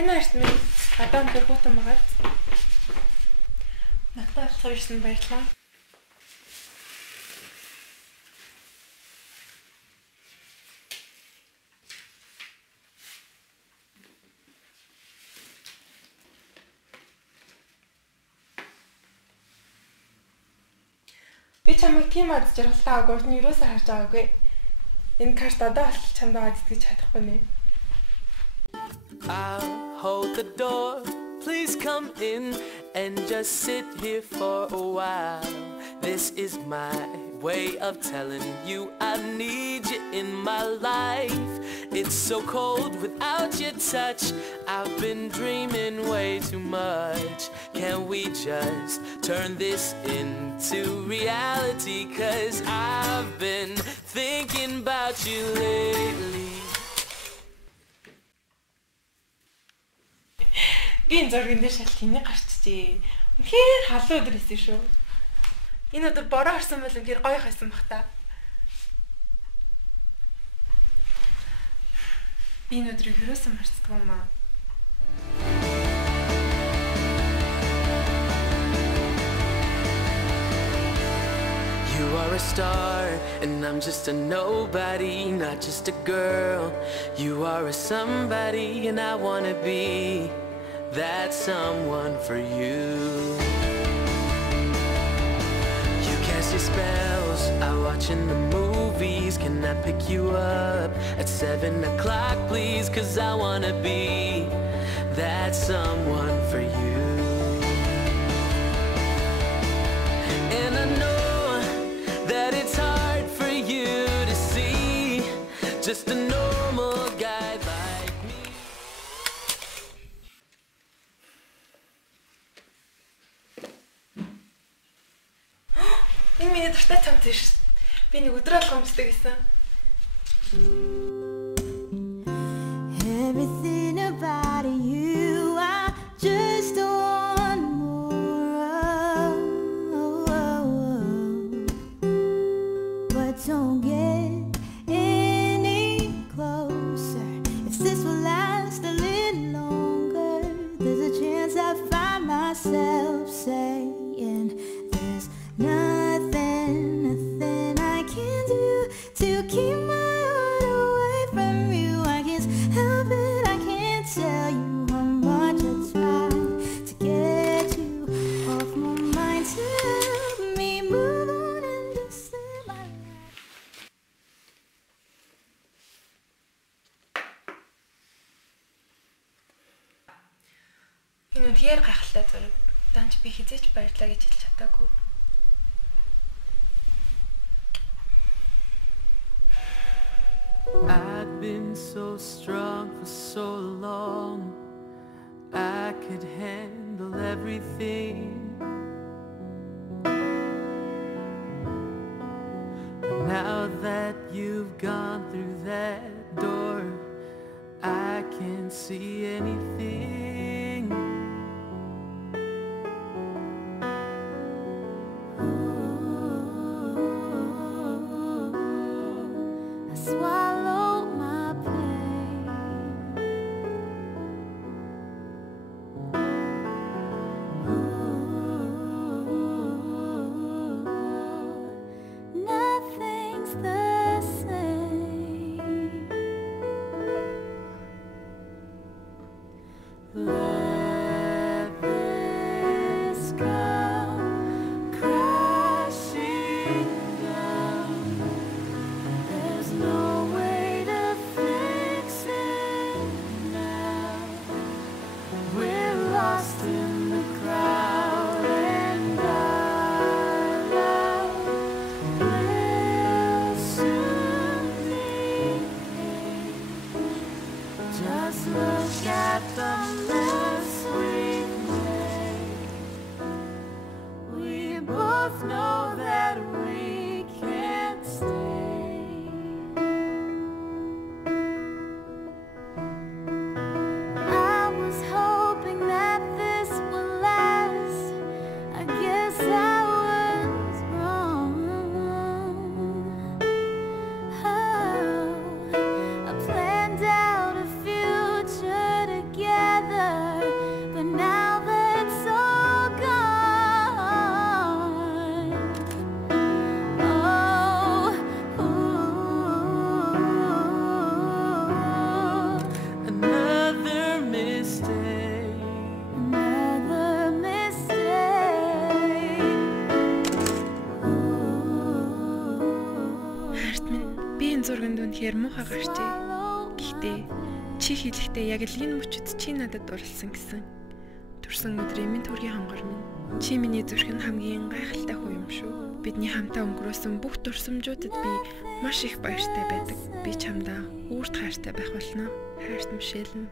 Сайн аарт минь одоо өндөр хүүтэн байгаа. Надтай уулзах ирсэн баярлалаа. Би чамайг тийм аз жаргалтай агуурд нь юусаа харж байгаагүй. Энэ карт одоо болтол чамд аваад итгэж чадахгүй нэ. I'll hold the door. Please come in and just sit here for a while. This is my way of telling you I need you in my life. It's so cold without your touch. I've been dreaming way too much. Can we just turn this into reality? 'Cause I've been thinking about you lately. Би энэ зургийн дээр шал хэний гарчжээ. Үнэхээр халуун өдөр исэн шүү. Энэ өдөр бороо орсон бол үнэхээр гоё хайсан бах та. Би энэ өдрийг хөрөөсөн марцдаг юм аа. You are a star, and I'm just a nobody, not just a girl. You are a somebody, and I wanna be that someone for you. You cast your spells, I watch in the movies. Can I pick you up at 7 o'clock, please? 'Cause I wanna be that someone for you. And I know that it's hard for you to see, just a normal guy like me. Энэ миний дуртай цамц шүү. Би нэг өдөр алга өмсдөг гэсэн. Everything about you, I just want more of. But don't get any closer. If this will last a little longer, there's a chance I find myself saying there's nothing I can do to keep my heart away from you. I can't help it, I can't tell you how much I try to get you off my mind. Tell me, move on and just live my life. Энэ үнэхээр гайхалтай зураг. Данч би хизээч баярлаа гэж хэлж чадаагүй. I'd been so strong for so long, I could handle everything. But now that you've gone through that door, I can't see anything. I swallow my pain. Nothing's the same. Let this come crashing down. There's no way to fix it now. We're lost in the crowd, and our love will soon decay. Just look at the mess we've made. We both know that we can't stay. I was hoping that this would last. I guess I was wrong. Oh, I planned out a future together. зурганд үнэхээр муухай гарчээ. Гэхдээ чи хэлэхдээ яг л энэ мөчөд чи надад дурлсан гэсэн. Төрсөн өдрийн минь төргийн хонгор минь. Чи миний зүрхэнд хамгийн гайхалтай хүн юм шүү. Бидний хамтаа өнгөрөөсөн бүх дурсамжуудад би маш их баяртай байдаг. Би чамдаа үрд хайртай байх болно. Хайрт Мишель.